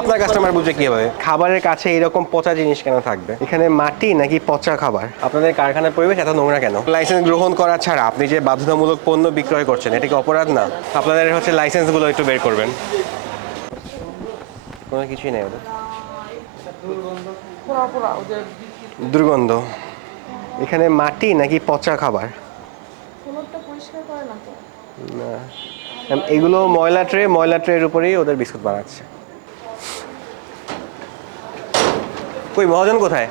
আপনার কাস্টমার বুঝে কি হবে খাবারের কাছে এরকম পচা জিনিস কেন থাকবে? এখানে মাটি নাকি পচা খাবার? আপনাদের কারখানার পরিবেশ এত নোংরা কেন? লাইসেন্স গ্রহণ করা ছাড়া আপনি যে বাধ্যতামূলক পণ্য বিক্রয় করছেন এটা কি অপরাধ না? আপনাদের হচ্ছে লাইসেন্সগুলো একটু বের করবেন। কোনো কিছুই নেই ওদের। দুর্গন্ধ। এখানে মাটি নাকি পচা খাবার? না, এগুলো ময়লা ট্রের উপরেই ওদের বিস্কুট বানাচ্ছে। কই মহাজন কোথায়?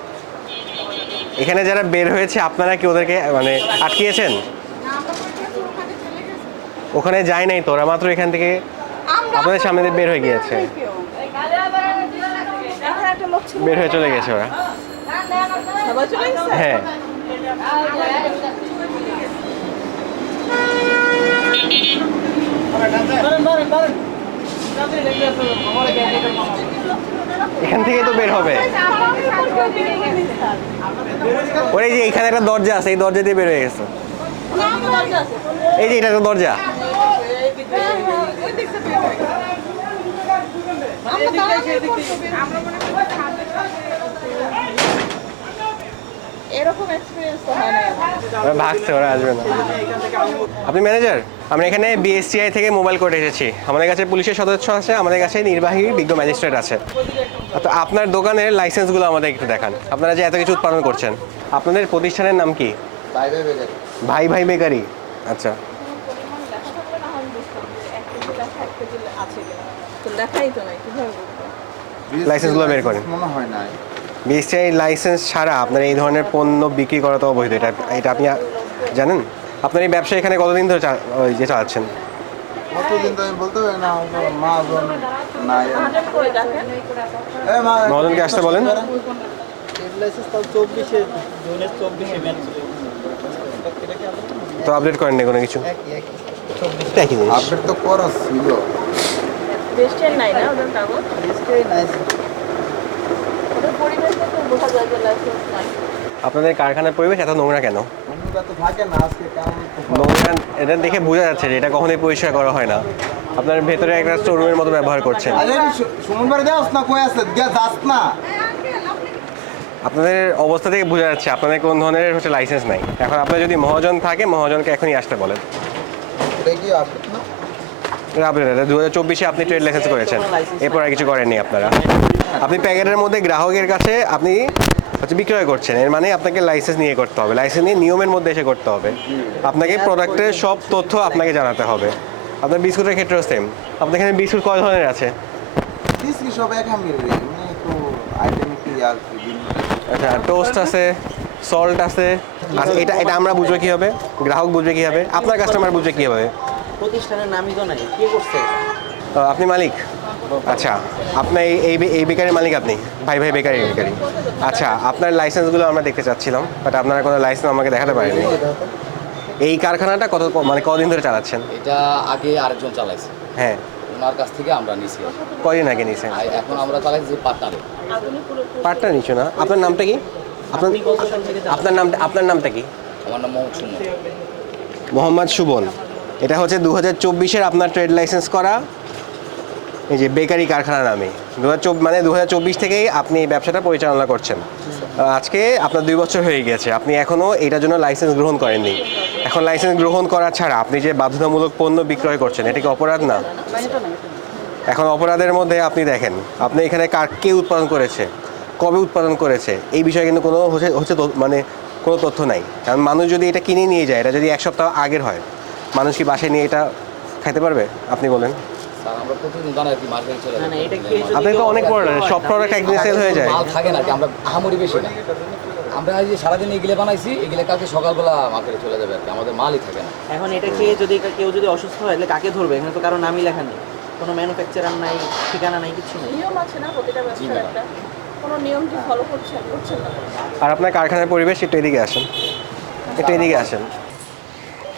এখানে যারা বের হয়েছে আপনারা কি ওদেরকে মানে আটকিয়েছেন? ওখানে যায় নাই তো, ওরা মাত্র এখান থেকে আপনাদের সামনে দিয়ে বের হয়ে গিয়েছে, বের হয়ে চলে গেছে ওরা। হ্যাঁ, এখান থেকে তো বের হবে। ওই যে এখানে একটা দরজা আছে, এই দরজা দিয়ে বের হয়ে গেছে। এই যে এটা একটা দরজা। ভাগছে, ওরা আসবে না। আপনি ম্যানেজার? আমরা এখানে বিএসটিআই থেকে মোবাইল কোর্টে এসেছি। আমাদের কাছে পুলিশের সদস্য আছে, আমাদের কাছে নির্বাহী বিজ্ঞ ম্যাজিস্ট্রেট আছে। তো আপনার দোকানের লাইসেন্সগুলো আমাদের একটু দেখান। আপনারা যে এত কিছু উৎপাদন করছেন, আপনাদের প্রতিষ্ঠানের নাম কি? ভাই ভাই বেকারি। আচ্ছা, লাইসেন্সগুলো বের করেন। বিএসটিআই লাইসেন্স ছাড়া আপনার এই ধরনের পণ্য বিক্রি করা তো অবৈধ। এটা এটা আপনি জানেন? আপনার এই ব্যবসা এখানে কতদিন ধরে চালাচ্ছেন? মহাজনকে আসতে বলেন। তো আপডেট করেন না কোনো কিছু? আপনাদের কারখানার পরিবেশ এত নোংরা কেন? নোংরা এটা দেখে বোঝা যাচ্ছে যে এটা কখনোই পরিষ্কার করা হয় না। আপনার ভেতরে একটা স্টোররুমের মতো ব্যবহার করছেন। আপনাদের অবস্থা থেকে বোঝা যাচ্ছে আপনাদের কোন ধরনের হচ্ছে লাইসেন্স নাই। এখন আপনার যদি মহাজন থাকে, মহাজনকে এখনই আসতে বলেন। আপনি 2024-এ আপনি ট্রেড লাইসেন্স করেছেন, এরপর আর কিছু করেননি আপনারা। আপনি প্যাকেটের মধ্যে গ্রাহকের কাছে আপনি হচ্ছে বিক্রয় করছেন, এর মানে আপনাকে লাইসেন্স নিয়ে করতে হবে। লাইসেন্স নিয়ে নিয়মের মধ্যে এসে করতে হবে। আপনাকে প্রোডাক্টের সব তথ্য আপনাকে জানাতে হবে। আপনার বিস্কুটের ক্ষেত্রেও সেম। আপনার এখানে বিস্কুট কয় ধরনের আছে? আচ্ছা, টোস্ট আছে, সল্ট আছে। আচ্ছা, এটা এটা আমরা বুঝবো কীভাবে? গ্রাহক বুঝবে কীভাবে? আপনার কাস্টমার বুঝবে কীভাবে? প্রতিষ্ঠানের নামই তো নাই, কে করছে? আপনি মালিক? আচ্ছা, আপনার এই বেকারির মালিক আপনি? ভাই ভাই বেকারি। আচ্ছা, আপনার লাইসেন্সগুলো আমরা দেখতে চাচ্ছিলাম, বাট আপনারা কোনো লাইসেন্স আমাকে দেখাতে পারেননি। এই কারখানাটা কদিন ধরে চালাচ্ছেন? এটা আগে আরেকজন চালাইছে। হ্যাঁ, ওনার কাছ থেকে আমরা নিছি। কদিন আগে নিয়েছেন? এখন আমরা চালাইছি পার্টনারে। পার্টনার নিচ্ছ না? আপনার নামটা কি? আপনার নামটা কি? আমার নাম মোহাম্মদ সুমন। মোহাম্মদ সুবন। এটা হচ্ছে 2024-এর আপনার ট্রেড লাইসেন্স করা এই যে বেকারি কারখানা নামে। 2024 থেকেই আপনি এই ব্যবসাটা পরিচালনা করছেন। আজকে আপনার 2 বছর হয়ে গেছে, আপনি এখনও এটার জন্য লাইসেন্স গ্রহণ করেননি। এখন লাইসেন্স গ্রহণ করা ছাড়া আপনি যে বাধ্যতামূলক পণ্য বিক্রয় করছেন এটা কি অপরাধ না? এখন অপরাধের মধ্যে আপনি দেখেন, আপনি এখানে কে উৎপাদন করেছে, কবে উৎপাদন করেছে, এই বিষয়ে কিন্তু কোনো মানে কোনো তথ্য নাই। কারণ মানুষ যদি এটা কিনে নিয়ে যায়, এটা যদি 1 সপ্তাহ আগের হয়, মানুষ কি বাসায় নিয়ে এটা খাইতে পারবে? আপনি বলেন। আমরা প্রতিদিন জানাই কি মার্কেটে চলে যায়। আপনি তো অনেক প্রোডাক্ট, সব প্রোডাক্ট একদিন সেল হয়ে যায়। মাল থাকে না কি, আমরা আহামরি বেশি না। আমরা এই যে সারাদিন এগুলো বানাইছি, এগুলো কালকে সকালবেলা মার্কেটে চলে যাবে আর কি, আমাদের মালই থাকে না। এখন এটা খেয়ে যদি কেউ অসুস্থ হয় তাহলে কাকে ধরবে? এখানে তো কারো নামই লেখা নেই, কোনো ম্যানুফ্যাকচারার নাই, ঠিকানা নাই, কিছু নেই। নিয়ম আছে না প্রতিটা ব্যবসার একটা, কোনো নিয়ম কি ফলো করছেন না? আর আপনার কারখানার পরিবেশ একটু এদিকে আসেন, একটু এদিকে আসেন।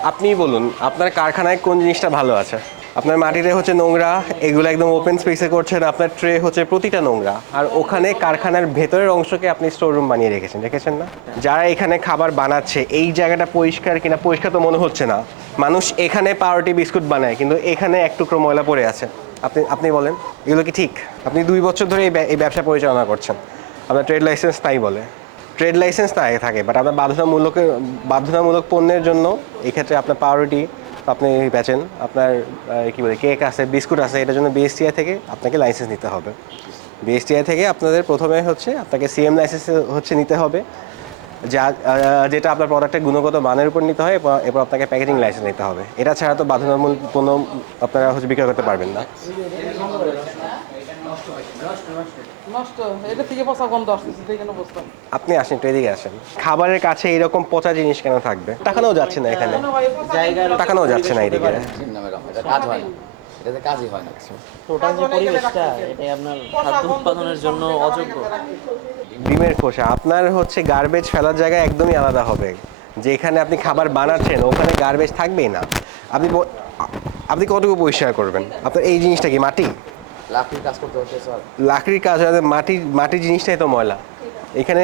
আপনি বলুন আপনার কারখানায় কোন জিনিসটা ভালো আছে? আপনার মাটিতে হচ্ছে নোংরা, এগুলো একদম ওপেন স্পেসে করছেন। আপনার ট্রে হচ্ছে প্রতিটা নোংরা, আর ওখানে কারখানার ভেতরের অংশকে আপনি স্টোররুম বানিয়ে রেখেছেন না? যারা এখানে খাবার বানাচ্ছে এই জায়গাটা পরিষ্কার কিনা? পরিষ্কার তো মনে হচ্ছে না। মানুষ এখানে পাউরুটি বিস্কুট বানায়, কিন্তু এখানে এক টুকরো ময়লা পড়ে আছে। আপনি আপনি বলেন এগুলো কি ঠিক? আপনি 2 বছর ধরে এই ব্যবসা পরিচালনা করছেন, আপনার ট্রেড লাইসেন্স তাই বলে। ট্রেড লাইসেন্স তাই থাকে, বাট আপনার বাধ্যতামূলক পণ্যের জন্য এক্ষেত্রে আপনার প্রায়োরিটি আপনি বেচেন, আপনার কী বলে কেক আছে, বিস্কুট আছে, এটার জন্য বিএসটিআই থেকে আপনাকে লাইসেন্স নিতে হবে। বিএসটিআই থেকে আপনাদের প্রথমে হচ্ছে আপনাকে সিএম লাইসেন্স হচ্ছে নিতে হবে, যেটা আপনার প্রোডাক্টের গুণগত মানের উপর নিতে হয়, এরপর আপনাকে প্যাকেজিং লাইসেন্স নিতে হবে। এটা ছাড়া তো বাধ্যতামূলক পণ্য আপনারা হচ্ছে বিক্রয় করতে পারবেন না। নষ্ট এটা থেকে পচা গন্ধ আসতেছে সেই জন্য বুঝতাম আপনি আসেন, একটু এদিকে আসেন। খাবারের কাছে এরকম পচা জিনিস কেন থাকবে? টাকানোও যাচ্ছে না এখানে, জায়গার টাকানোও যাচ্ছে না এদিকে। জি না ম্যাডাম, এটা কাজ হয় না, এটাতে কাজই হয় না। টোটাল যে পরিবেশটা এটাই আপনার খাদ্য উৎপাদনের জন্য অযোগ্য। ডিমের খোসা আপনার হচ্ছে গার্বেজ ফেলার জায়গা একদমই আলাদা হবে। যেখানে আপনি খাবার বানাচ্ছেন ওখানে গার্বেজ থাকবেই না। আপনি কতটুকু পরিষ্কার করবেন? আপনার এই জিনিসটা কি মাটি? লাকড়ির কাজ করতে হচ্ছে স্যার। লাকড়ির কাজ হয়, মাটির জিনিসটাই তো ময়লা। এখানে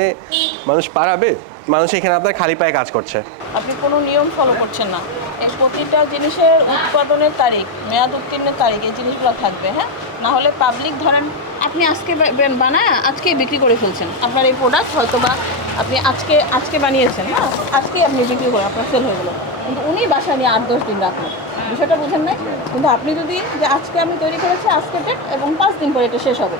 মানুষ পারাবে, মানুষ এখানে আপনার খালি পায়ে কাজ করছে। আপনি কোনো নিয়ম ফলো করছেন না। এই প্রতিটা জিনিসের উৎপাদনের তারিখ, মেয়াদ উত্তীর্ণের তারিখ, এই জিনিসগুলো থাকবে। হ্যাঁ, না হলে পাবলিক ধরেন আপনি আজকে বানায় আজকেই বিক্রি করে ফেলছেন। আপনার এই প্রোডাক্ট হয়তো বা আপনি আজকে বানিয়েছেন, হ্যাঁ, আজকেই আপনি বিক্রি করেন, আপনার সেল হয়ে গেলো, কিন্তু উনি বাসায় নিয়ে 8-10 দিন রাখলেন। বিষয়টা বুঝেন নাই? কিন্তু আপনি যদি যে আজকে আমি তৈরি করেছি আজকে ডেট এবং 5 দিন পরে এটা শেষ হবে,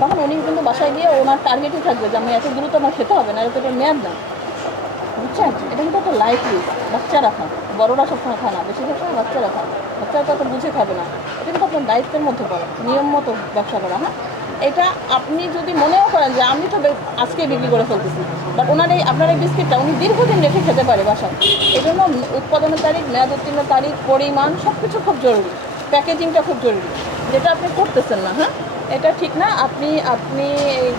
তখন উনি কিন্তু বাসায় গিয়ে ওনার টার্গেটই থাকবে যে আমি এত দ্রুত আমার খেতে হবে না, এত এটা মেয়াদ না। বুঝছেন? এটা কিন্তু একটা লাইফ রিস্ক। বাচ্চারা খান, বড়রা সবসময় খায় না, বেশিরভাগ সময় বাচ্চারা খান। বাচ্চারা তো বুঝে খাবে না। এটা কিন্তু আপনার দায়িত্বের মধ্যে পড়ে, নিয়ম মতো ব্যবসা করা। হ্যাঁ, এটা আপনি যদি মনেও করেন যে আমি তো আজকে বিক্রি করে ফেলতেছি, বাট আপনার এই বিস্কিটটা উনি দীর্ঘদিন রেখে খেতে পারে বাসায়। এই জন্য উৎপাদনের তারিখ, মেয়াদ উত্তীর্ণ তারিখ, পরিমাণ সব কিছু খুব জরুরি। প্যাকেজিংটা খুব জরুরি, যেটা আপনি করতেছেন না। হ্যাঁ, এটা ঠিক না। আপনি এই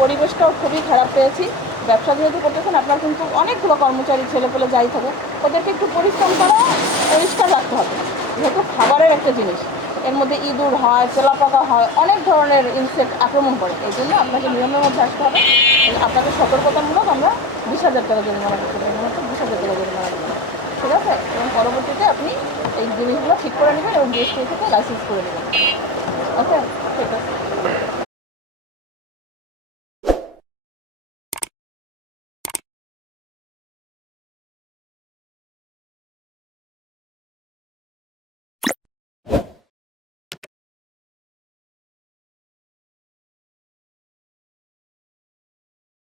পরিবেশটাও খুবই খারাপ পেয়েছি। ব্যবসা যেহেতু করতেছেন, আপনার কিন্তু অনেকগুলো কর্মচারী ছেলেপেলে যাই থাকে, ওদেরকে একটু পরিশ্রম করা, পরিষ্কার রাখতে হবে। যেহেতু খাবারের একটা জিনিস, এর মধ্যে ইঁদুর হয়, তেলাপোকা হয়, অনেক ধরনের ইনসেক্ট আক্রমণ করে। এই জন্য আপনাকে নিয়মের মধ্যে আসতে হবে। আপনাকে সতর্কতামূলক আমরা 20,000 টাকা জরিমানা করতে পারি, 20,000 টাকা জরিমানা দেবেন, ঠিক আছে? এবং পরবর্তীতে আপনি এই জিনিসগুলো ঠিক করে নেবেন এবং জিএসটি থেকে লাইসেন্স করে নেবেন। ওকে, ঠিক আছে।